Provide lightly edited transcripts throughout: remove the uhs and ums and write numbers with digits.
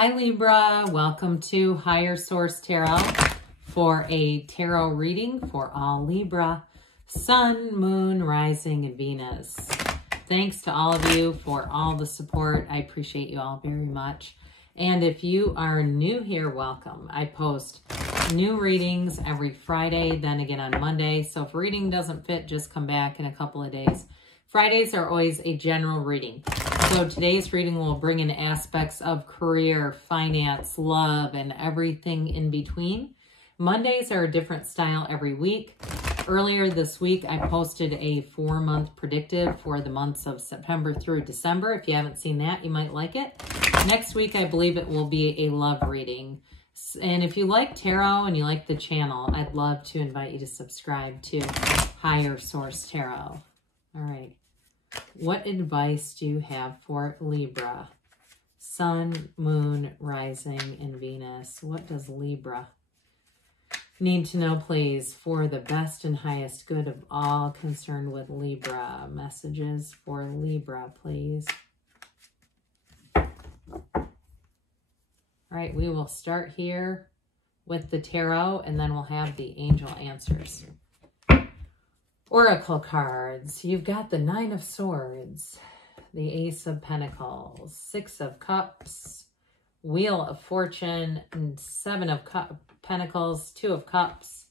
Hi Libra, welcome to Higher Source Tarot for a tarot reading for all Libra, Sun, Moon, Rising, and Venus. Thanks to all of you for all the support. I appreciate you all very much. And if you are new here, welcome. I post new readings every Friday, then again on Monday. So if reading doesn't fit, just come back in a couple of days. Fridays are always a general reading. So today's reading will bring in aspects of career, finance, love, and everything in between. Mondays are a different style every week. Earlier this week, I posted a 4-month predictive for the months of September through December. If you haven't seen that, you might like it. Next week, I believe it will be a love reading. And if you like tarot and you like the channel, I'd love to invite you to subscribe to Higher Source Tarot. All right. What advice do you have for Libra? Sun, Moon, Rising, and Venus. What does Libra need to know, please, for the best and highest good of all concerned with Libra? Messages for Libra, please. All right, we will start here with the tarot, and then we'll have the angel answers. Oracle cards. You've got the 9 of Swords, the Ace of Pentacles, 6 of Cups, Wheel of Fortune, and 7 of Pentacles, 2 of Cups,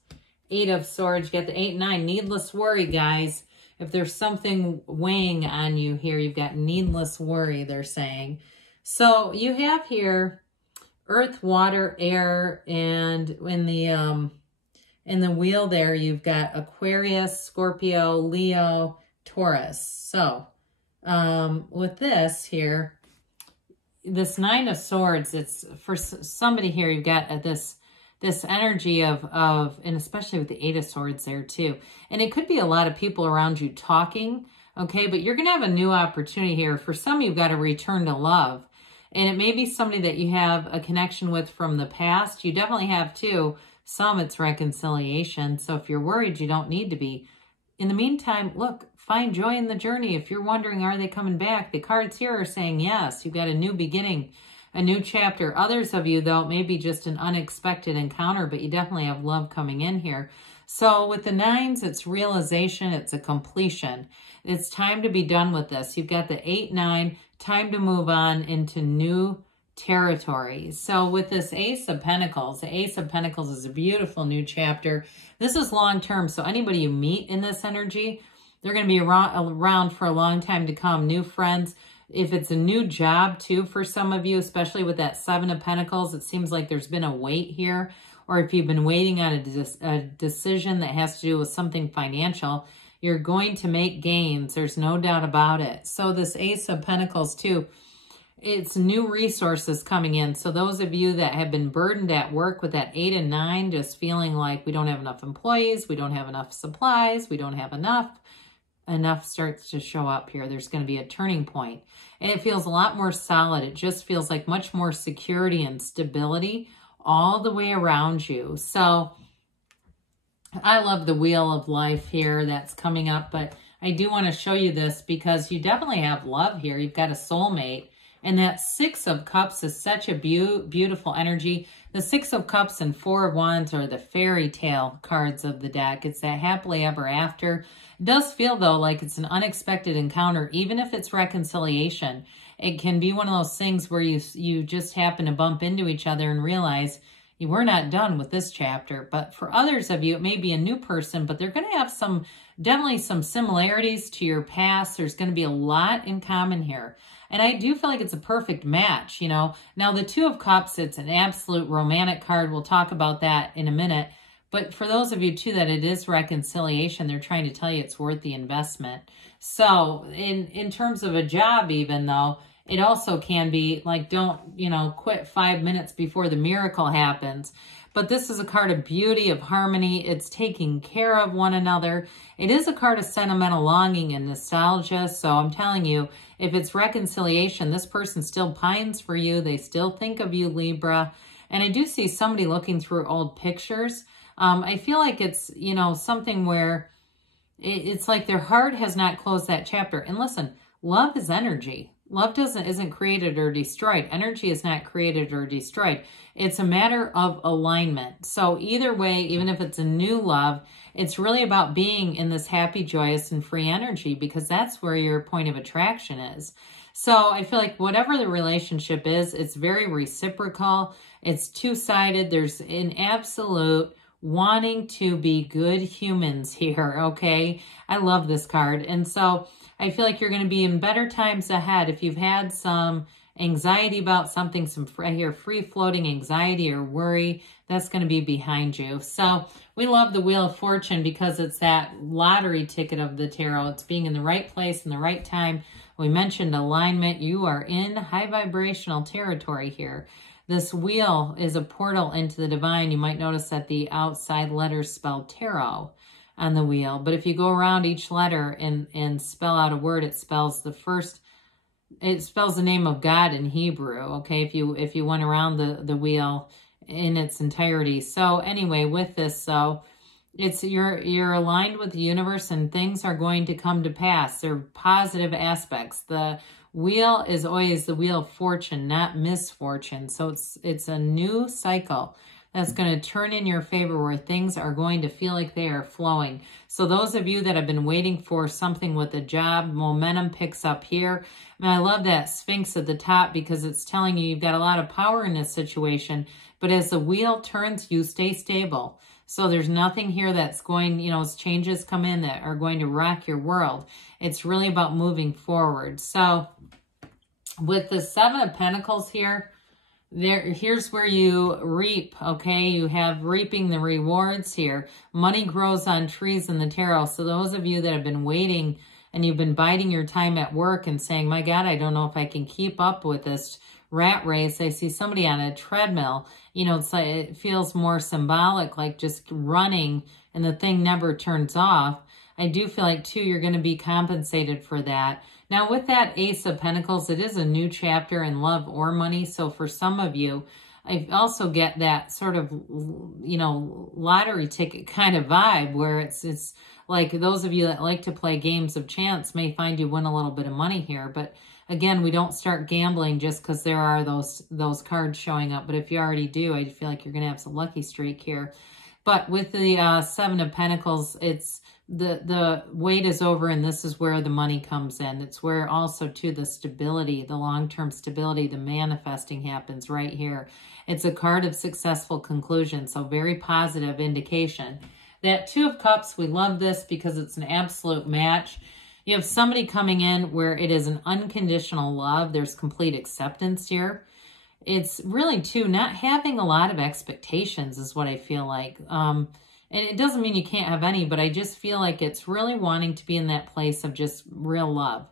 8 of Swords. You got the 8 and 9. Needless worry, guys. If there's something weighing on you here, you've got needless worry, they're saying. So you have here earth, water, air, and in the wheel there, you've got Aquarius, Scorpio, Leo, Taurus. So with this here, this 9 of Swords, it's for somebody here, you've got this energy of, and especially with the 8 of Swords there too. And it could be a lot of people around you talking, okay? But you're going to have a new opportunity here. For some, you've got to return to love. And it may be somebody that you have a connection with from the past. You definitely have too. Some, it's reconciliation. So if you're worried, you don't need to be. In the meantime, look, find joy in the journey. If you're wondering, are they coming back? The cards here are saying yes. You've got a new beginning, a new chapter. Others of you, though, may be just an unexpected encounter, but you definitely have love coming in here. So with the 9s, it's realization. It's a completion. It's time to be done with this. You've got the 8, 9, time to move on into new territory. So with this Ace of Pentacles, the Ace of Pentacles is a beautiful new chapter. This is long-term, so anybody you meet in this energy, they're going to be around for a long time to come. New friends. If it's a new job, too, for some of you, especially with that 7 of Pentacles, it seems like there's been a wait here. Or if you've been waiting on a decision that has to do with something financial, you're going to make gains. There's no doubt about it. So this Ace of Pentacles, too, it's new resources coming in. So those of you that have been burdened at work with that 8 and 9, just feeling like we don't have enough employees, we don't have enough supplies, we don't have enough starts to show up here. There's going to be a turning point. And it feels a lot more solid. It just feels like much more security and stability all the way around you. So I love the Wheel of Life here that's coming up, but I do want to show you this because you definitely have love here. You've got a soulmate. And that 6 of Cups is such a beautiful energy. The 6 of Cups and 4 of Wands are the fairy tale cards of the deck. It's that happily ever after. It does feel, though, like it's an unexpected encounter, even if it's reconciliation. It can be one of those things where you just happen to bump into each other and realize you were not done with this chapter. But for others of you, it may be a new person, but they're going to have definitely some similarities to your past. There's going to be a lot in common here. And I do feel like it's a perfect match, you know. Now, the 2 of Cups, it's an absolute romantic card. We'll talk about that in a minute. But for those of you, too, that it is reconciliation, they're trying to tell you it's worth the investment. So in terms of a job even, though, it also can be like, don't, quit 5 minutes before the miracle happens. But this is a card of beauty, of harmony. It's taking care of one another. It is a card of sentimental longing and nostalgia. So I'm telling you, if it's reconciliation, this person still pines for you. They still think of you, Libra. And I do see somebody looking through old pictures. I feel like it's, something where it's like their heart has not closed that chapter. And listen, love is energy. Love isn't created or destroyed. Energy is not created or destroyed. It's a matter of alignment. So either way, even if it's a new love, it's really about being in this happy, joyous, and free energy, because that's where your point of attraction is. So I feel like whatever the relationship is, it's very reciprocal. It's two-sided. There's an absolute wanting to be good humans here, okay? I love this card. And so I feel like you're going to be in better times ahead. If you've had some anxiety about something, free-floating anxiety or worry, that's going to be behind you. So we love the Wheel of Fortune because it's that lottery ticket of the tarot. It's being in the right place in the right time. We mentioned alignment. You are in high vibrational territory here. This wheel is a portal into the divine. You might notice that the outside letters spell tarot on the wheel. But if you go around each letter and spell out a word, it spells the name of God in Hebrew, okay, if you went around the wheel in its entirety. So anyway, with this, so it's you're aligned with the universe and things are going to come to pass. They're positive aspects. The wheel is always the Wheel of Fortune, not misfortune. So it's a new cycle that's going to turn in your favor where things are going to feel like they are flowing. So those of you that have been waiting for something with a job, momentum picks up here. And I love that Sphinx at the top because it's telling you you've got a lot of power in this situation. But as the wheel turns, you stay stable. So there's nothing here that's going, as changes come in that are going to rock your world. It's really about moving forward. So with the Seven of Pentacles here, here's where you reap, okay? You have reaping the rewards here. Money grows on trees in the tarot. So those of you that have been waiting and you've been biding your time at work and saying, my God, I don't know if I can keep up with this rat race. I see somebody on a treadmill. It's like, it feels more symbolic, like just running and the thing never turns off. I do feel like, too, you're going to be compensated for that. Now, with that Ace of Pentacles, it is a new chapter in love or money. So for some of you, I also get that sort of, lottery ticket kind of vibe where it's like those of you that like to play games of chance may find you win a little bit of money here. But again, we don't start gambling just because there are those cards showing up. But if you already do, I feel like you're going to have some lucky streak here. But with the Seven of Pentacles, it's the wait is over, and this is where the money comes in. It's where also, too, the stability, the long-term stability, the manifesting happens right here. It's a card of successful conclusion, so very positive indication. That Two of Cups, we love this because it's an absolute match. You have somebody coming in where it is an unconditional love. There's complete acceptance here. It's really, too, not having a lot of expectations is what I feel like. And it doesn't mean you can't have any, but I just feel like it's really wanting to be in that place of just real love,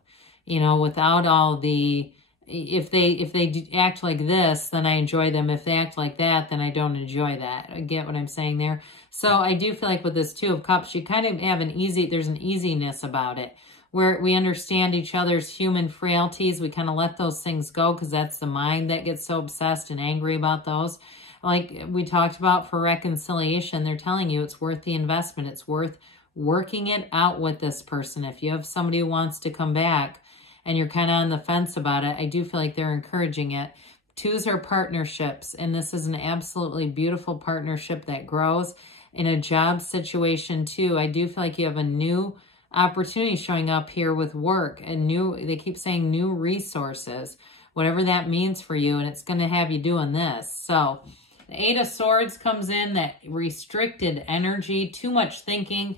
without all the, if they act like this, then I enjoy them. If they act like that, then I don't enjoy that. I get what I'm saying there. So I do feel like with this Two of Cups, you kind of have there's an easiness about it where we understand each other's human frailties. We kind of let those things go because that's the mind that gets so obsessed and angry about those. Like we talked about for reconciliation, they're telling you it's worth the investment. It's worth working it out with this person. If you have somebody who wants to come back and you're kind of on the fence about it, I do feel like they're encouraging it. Twos are partnerships, and this is an absolutely beautiful partnership that grows. In a job situation, too, I do feel like you have a new opportunity showing up here with work. They keep saying new resources, whatever that means for you, and it's going to have you doing this. So the Eight of Swords comes in, that restricted energy, too much thinking,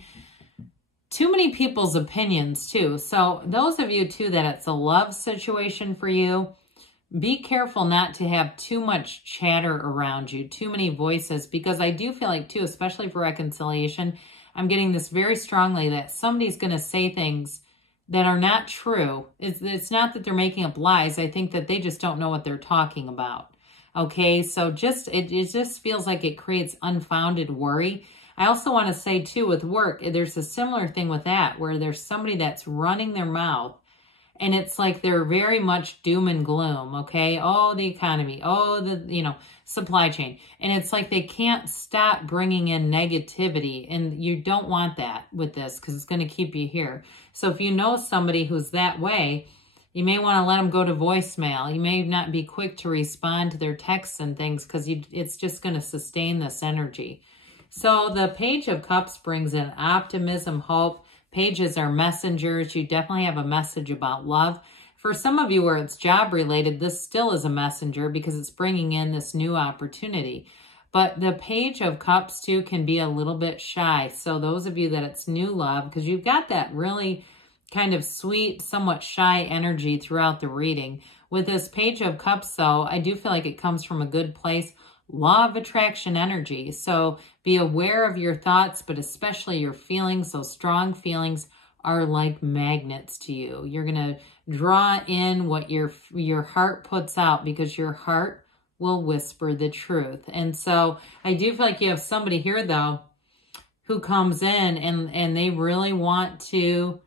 too many people's opinions too. So those of you too that it's a love situation for you, be careful not to have too much chatter around you, too many voices, because I do feel like too, especially for reconciliation, I'm getting this very strongly that somebody's going to say things that are not true. It's not that they're making up lies. I think that they just don't know what they're talking about. Okay, so it just feels like it creates unfounded worry. I also want to say, too, with work, there's a similar thing with that, where there's somebody that's running their mouth, and it's like they're very much doom and gloom, okay? Oh, the economy, oh, the, supply chain. And it's like they can't stop bringing in negativity, and you don't want that with this because it's going to keep you here. So if you know somebody who's that way, You may want to let them go to voicemail. You may not be quick to respond to their texts and things because it's just going to sustain this energy. So the Page of Cups brings in optimism, hope. Pages are messengers. You definitely have a message about love. For some of you where it's job related, this still is a messenger because it's bringing in this new opportunity. But the Page of Cups too can be a little bit shy. So those of you that it's new love, because you've got that really kind of sweet, somewhat shy energy throughout the reading. With this Page of Cups though, I do feel like it comes from a good place. Law of attraction energy. So be aware of your thoughts, but especially your feelings. Those strong feelings are like magnets to you. You're going to draw in what your heart puts out because your heart will whisper the truth. And so I do feel like you have somebody here though who comes in and they really want to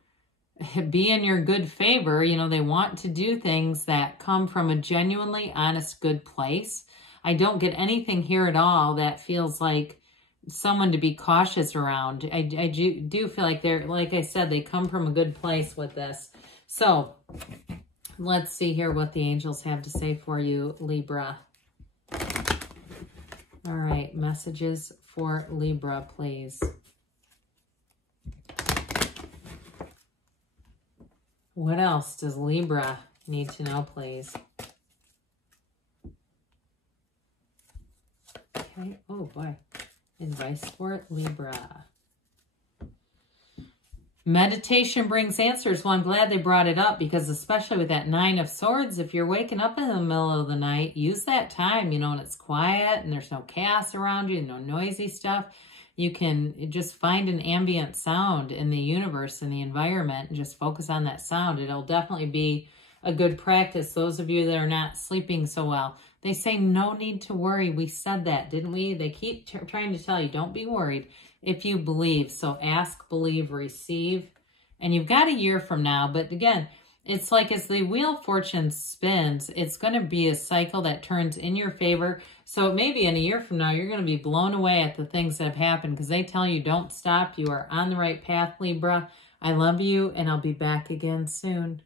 be in your good favor. You know, they want to do things that come from a genuinely honest, good place. I don't get anything here at all that feels like someone to be cautious around. I do feel like they're, like I said, they come from a good place with this. So let's see here what the angels have to say for you, Libra. All right, messages for Libra, please. What else does Libra need to know, please? Okay, oh boy. Advice for Libra. Meditation brings answers. Well, I'm glad they brought it up because especially with that Nine of Swords, if you're waking up in the middle of the night, use that time, you know, and it's quiet and there's no chaos around you, no noisy stuff. You can just find an ambient sound in the universe, in the environment, and just focus on that sound. It'll definitely be a good practice. Those of you that are not sleeping so well, they say no need to worry. We said that, didn't we? They keep trying to tell you, don't be worried if you believe. So ask, believe, receive. And you've got a year from now. But again, it's like as the Wheel of Fortune spins, it's going to be a cycle that turns in your favor. So maybe in a year from now, you're going to be blown away at the things that have happened because they tell you don't stop. You are on the right path, Libra. I love you, and I'll be back again soon.